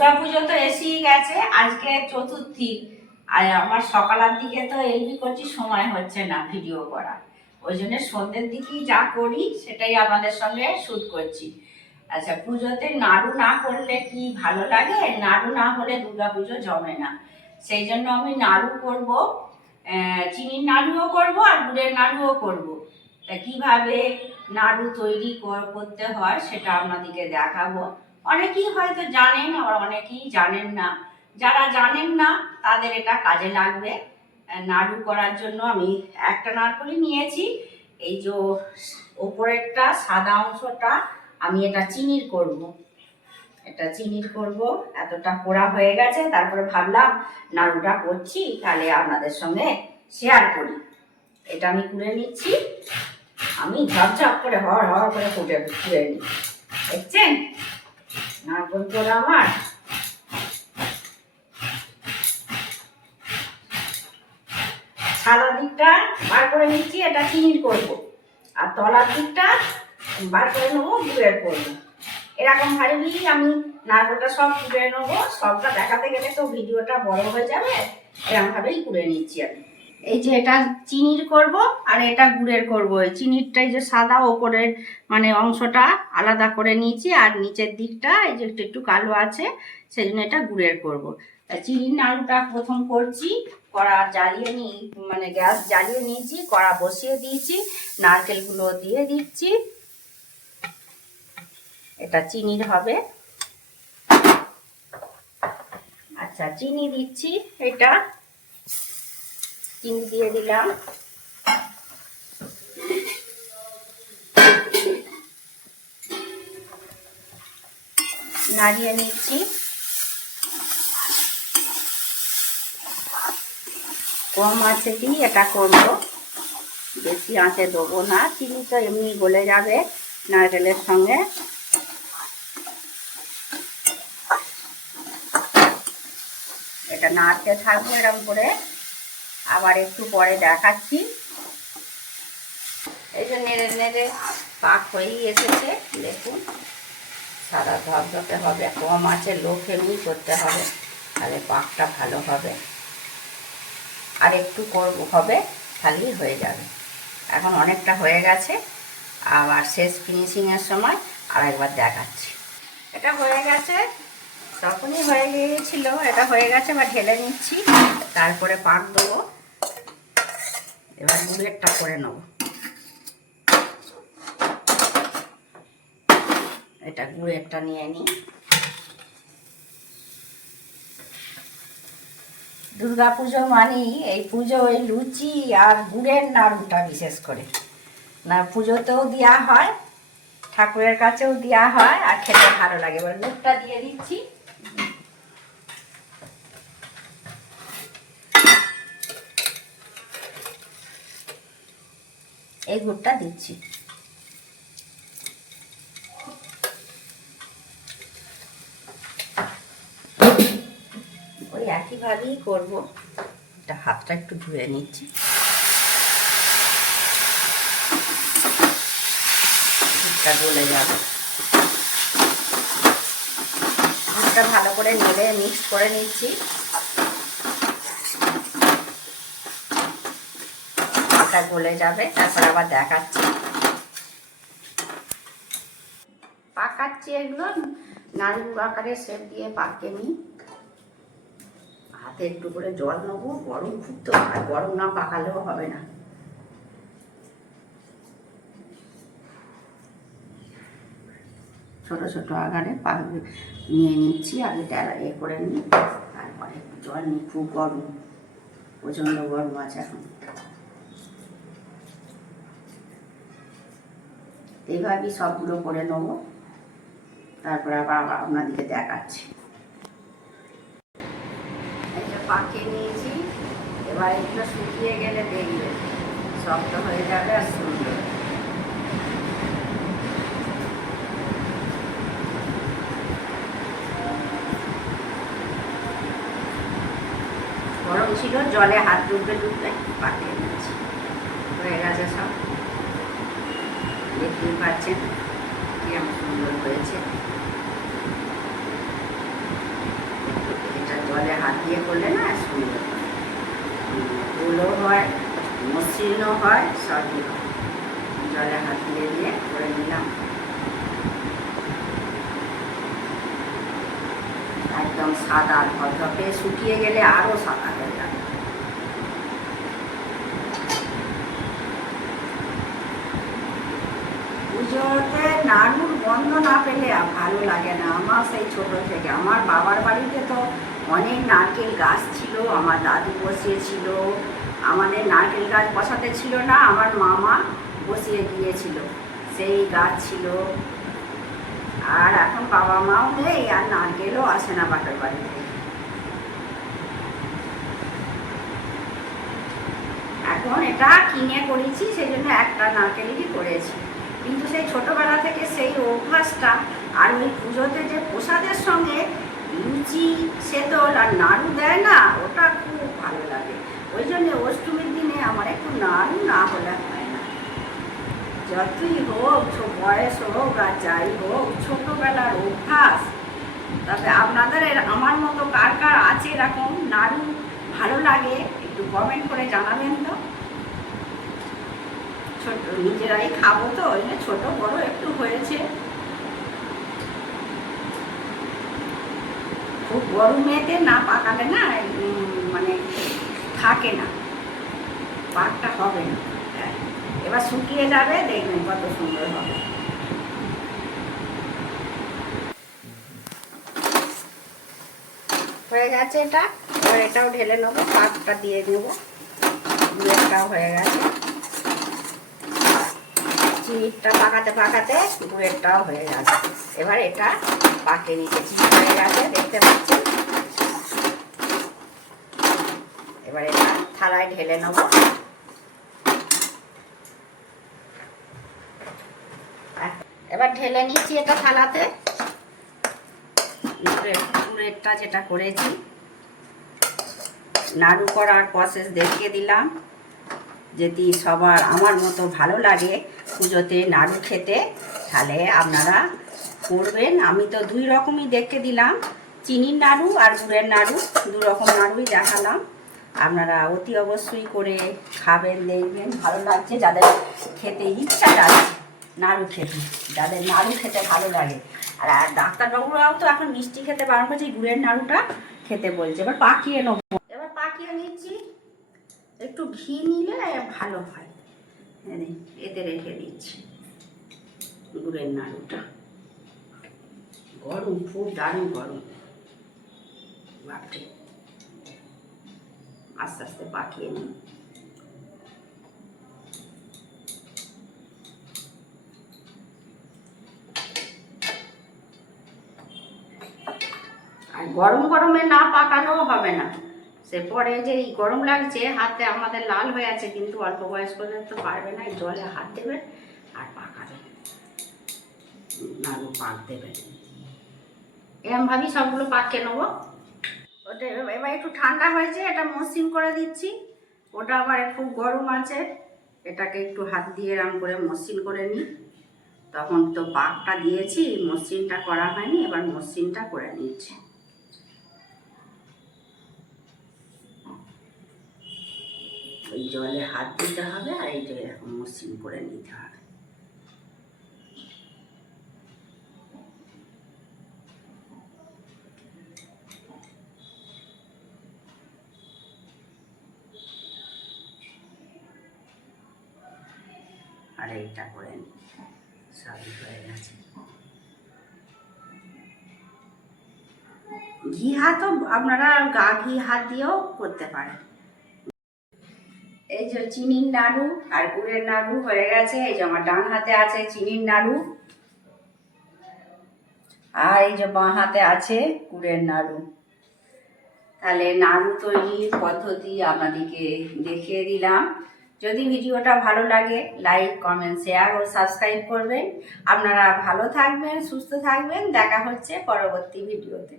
দুর্গাপুজো তো এসেই গেছে, আজকে চতুর্থী। আর আমার সকালের দিকে তো এলবি করছি, সময় হচ্ছে না ভিডিও করা, ওই জন্য সন্ধ্যের দিকেই যা করি সেটাই আপনাদের সঙ্গে শুট করছি। আচ্ছা, পুজোতে নাড়ু না করলে কি ভালো লাগে? নাড়ু না হলে দুর্গাপুজো জমে না। সেই জন্য আমি নাড়ু করব, চিনির নাড়ুও করব আর গুড়ের নাড়ুও করব। তা কীভাবে নাড়ু তৈরি করতে হয় সেটা আপনাদেরকে দেখাবো। অনেকেই হয়তো জানেন, আবার অনেকেই জানেন না। যারা জানেন না তাদের এটা কাজে লাগবে। নাড়ু করার জন্য আমি একটা নারকেলই নিয়েছি। এই যে ওপরেরটা সাদা অংশটা আমি এটা চিনির করব। এতটা পোড়া হয়ে গেছে, তারপরে ভাবলাম নাড়ুটা করছি তাহলে আপনাদের সঙ্গে শেয়ার করি। এটা আমি কুড়ে নিচ্ছি, আমি ঝপঝপ করে হর হর করে কুড়ে নিই। দেখছেন নারকেল পোড়া আমার। সাদা দিকটা বার করে নিচ্ছি, এটা চিনির করব, আর তলার দিকটা বার করে নেবো, গুড়ের করবো। এরকম ভাবেই আমি নারকেলটা সব কুড়ে নেবো। সবটা দেখাতে গেলে তো ভিডিওটা বড় হয়ে যাবে, এরকম ভাবেই কুড়ে নিচ্ছি আমি। এই যে এটা চিনির করব আর এটা গুড়ের করব। এই চিনিরটাই যে সাদা ওপরের মানে অংশটা আলাদা করে নিয়েছি, আর নিচের দিকটা এই যে একটু একটু কালো আছে, সেই জন্য এটা গুড়ের করব। চিনির নাড়ুটা প্রথম করছি, কড়া জ্বালিয়ে মানে গ্যাস জ্বালিয়ে নিয়েছি, কড়া বসিয়ে দিয়েছি, নারকেলগুলো দিয়ে দিচ্ছি। এটা চিনির হবে। আচ্ছা, চিনি দিচ্ছি, এটা চিনি দিয়ে দিলাম। নাড়িয়ে নিচ্ছি। কম আঁচে দিয়ে এটা করব, বেশি আঁচে দেবো না। চিনি তো এমনি গলে যাবে নারকেলের সঙ্গে। এটা নাড়তে থাকবো এরকম করে, আবার একটু পরে দেখাচ্ছি। এই যে নেড়ে নেড়ে পাক হয়েই এসেছে, দেখুন সাদা ধপধপে হবে। কম আছে, লো ফ্লেমেই করতে হবে, তাহলে পাকটা ভালো হবে। আর একটু হবে, তাহলেই হয়ে যাবে। এখন অনেকটা হয়ে গেছে, আবার শেষ ফিনিশিংয়ের সময় আর একবার দেখাচ্ছি। এটা হয়ে গেছে, তখনই হয়ে গিয়েছিল। এটা হয়ে গেছে, এবার ঢেলে নিচ্ছি, তারপরে পাক দেবো। এবার গুড়েরটা করে নেব। এটা গুড়েরটা নিয়ে নিই। দুর্গা পুজো মানেই এই পুজো, ওই লুচি আর গুড়ের নাড়ুটা বিশেষ করে না, পুজোতেও দেওয়া হয়, ঠাকুরের কাছেও দেওয়া হয়, আর খেতে ভালো লাগে। এবার গুড়টা দিয়ে দিচ্ছি। এই গুড়টা দিচ্ছি। ওই একইভাবেই করবো। এটা হাতটা একটু ধুয়ে নিচ্ছি। দুধটা গলে যাবে। দুধটা ভালো করে নেড়ে মিক্স করে নিচ্ছি। এটা গলে যাবে, তারপর আবার দেখাচ্ছি। পাকাচ্ছি এগুলো নাড়ু আকারে শেপ দিয়ে পাকিয়ে নিই। হাতে একটু করে জল নেবো, গরম খুব তো, আর গরম না পাকালেও হবে না। ছোট ছোট আকারে নিয়ে নিচ্ছি, আগে করে নিই, তারপরে জল নিই। খুব গরম, প্রচণ্ড গরম আছে এখন। এইভাবেই সবগুলো করে নেবো, তারপরে আবার আপনাদেরকে দেখাচ্ছি। এটা পাকিয়ে নিয়েছি, এবার এগুলো শুকিয়ে গেলে দেখবে শক্ত হয়ে যাবে আর সুন্দর। গরম ছিল, জলে হাত ডুববে পাকিয়ে নিচ্ছি। হয়ে গেছে সব, দেখতেই পাচ্ছেন কেমন সুন্দর হয়েছে। হাত দিয়ে করলে না সুন্দর হয়, গোলও হয়, মসৃণও হয়, সবই হয়। জলে হাত দিয়ে দিয়ে করে নিলাম, একদম সাদা ধপধপে, শুকিয়ে গেলে আরও সাদা হয়ে যাবে। পুজোতে নাড়ুর গন্ধ না পেলে ভালো লাগে না। আমার সেই ছোট থেকে, আমার বাবার বাড়িতে তো অনেক নারকেল গাছ ছিল, আমার দাদু বসিয়েছিল। আমাদের নারকেল গাছ বসাতে ছিল না, আমার মামা বসিয়ে দিয়েছিল, সেই গাছ ছিল। আর এখন বাবা মাও নেই, আর নারকেলও আসে না বাপের বাড়িতে। এখন এটা কিনে করেছি, সেই জন্য একটা নারকেলই করেছি। কিন্তু সেই ছোটবেলা থেকে সেই অভ্যাসটা, আর ওই পুজোতে যে প্রসাদের সঙ্গে লুচি সেদল আর নাড়ু দেয় না, ওটা খুব ভালো লাগে। ওই জন্য অষ্টমীর দিনে আমার একটু নাড়ু না হলে হয় না। যতই হোক, বয়স হোক আর যাই হোক, ছোটবেলার অভ্যাস। তবে আপনাদের আমার মতো কার কার আছে এরকম নাড়ু ভালো লাগে, একটু কমেন্ট করে জানাবেন তো। ছোট নিজেরাই খাবো তো, ওই জন্য ছোট বড় একটু হয়েছে। খুব গরমেতে না পাকালে না মানে থাকে না, পাকটা হবে না। এবার শুকিয়ে যাবে, দেখবেন কত সুন্দর হবে। হয়ে গেছে এটা, এবার এটাও ঢেলে নেবো, পাকটা দিয়ে নেবো। গুড়েরটাও হয়ে গেছে, চিনিটা পাকাতে পাকাতে গুড়েরটাও হয়ে গেছে। এবার এটা পাকে নিচে চিনি হয়ে গেছে, দেখতে পাচ্ছেন। এবার এটা থালায় ঢেলে নেব। এবার ঢেলে নিচ্ছি এটা থালাতে। গুড়েরটা যেটা করেছি, নাড়ু করার প্রসেস দেখিয়ে দিলাম। যদি সবার আমার মতো ভালো লাগে পুজোতে নাড়ু খেতে, তাহলে আপনারা করবেন। আমি তো দুই রকমই দেখে দিলাম, চিনির নাড়ু আর গুড়ের নাড়ু, দু রকম নাড়ুই দেখালাম। আপনারা অতি অবশ্যই করে খাবেন, দেখবেন ভালো লাগছে। যাদের খেতে ইচ্ছা যাচ্ছে নাড়ু খেতে, যাদের নাড়ু খেতে ভালো লাগে, আর ডাক্তারবাবুরাও তো এখন মিষ্টি খেতে বারণ করছে, গুড়ের নাড়ুটা খেতে বলছে। এবার পাকিয়ে নেবো, এবার পাকিয়ে নিচ্ছি। একটু ঘি নিলে ভালো হয়। এতে রেখে দিচ্ছি গুড়ের নাড়ুটা। গরম, খুব দারুণ গরম, বাপরে। আস্তে আস্তে পাকিয়ে নিই। আর গরম গরমে না পাকানোও হবে না, সে পরে যে গরম লাগছে হাতে, আমাদের লাল হয়ে আছে, কিন্তু অল্প বয়স্কদের তো পারবে না। জলে হাত দেবে আর পাকাবে, নাড়ু পাক দেবে। এরমভাবেই সবগুলো পাকিয়ে নেবো। ওটা এবার একটু ঠান্ডা হয়েছে, এটা মসৃণ করে দিচ্ছি। ওটা আবার খুব গরম আছে, এটাকে একটু হাত দিয়ে এরম করে মসৃণ করে নিই। তখন তো পাকটা দিয়েছি, মসৃণটা করা হয়নি, এবার মসৃণটা করে নিচ্ছি। ওই জলে হাত দিতে হবে, আর এই যে এরকম মসৃণ করে নিতে হবে। আর এইটা করে নিই, সবই হয়ে গেছে। ঘি হাতও আপনারা ঘি হাত দিয়েও করতে পারেন। এই যে চিনির নাড়ু আর গুড়ের নাড়ু হয়ে গেছে। এই যে আমার ডান হাতে আছে চিনির নাড়ু, আর এই যে বাঁ হাতে আছে গুড়ের নাড়ু। তাহলে নাড়ু তৈরির পদ্ধতি আপনাদেরকে দেখিয়ে দিলাম। যদি ভিডিওটা ভালো লাগে, লাইক, কমেন্ট, শেয়ার ও সাবস্ক্রাইব করবেন। আপনারা ভালো থাকবেন, সুস্থ থাকবেন। দেখা হচ্ছে পরবর্তী ভিডিওতে।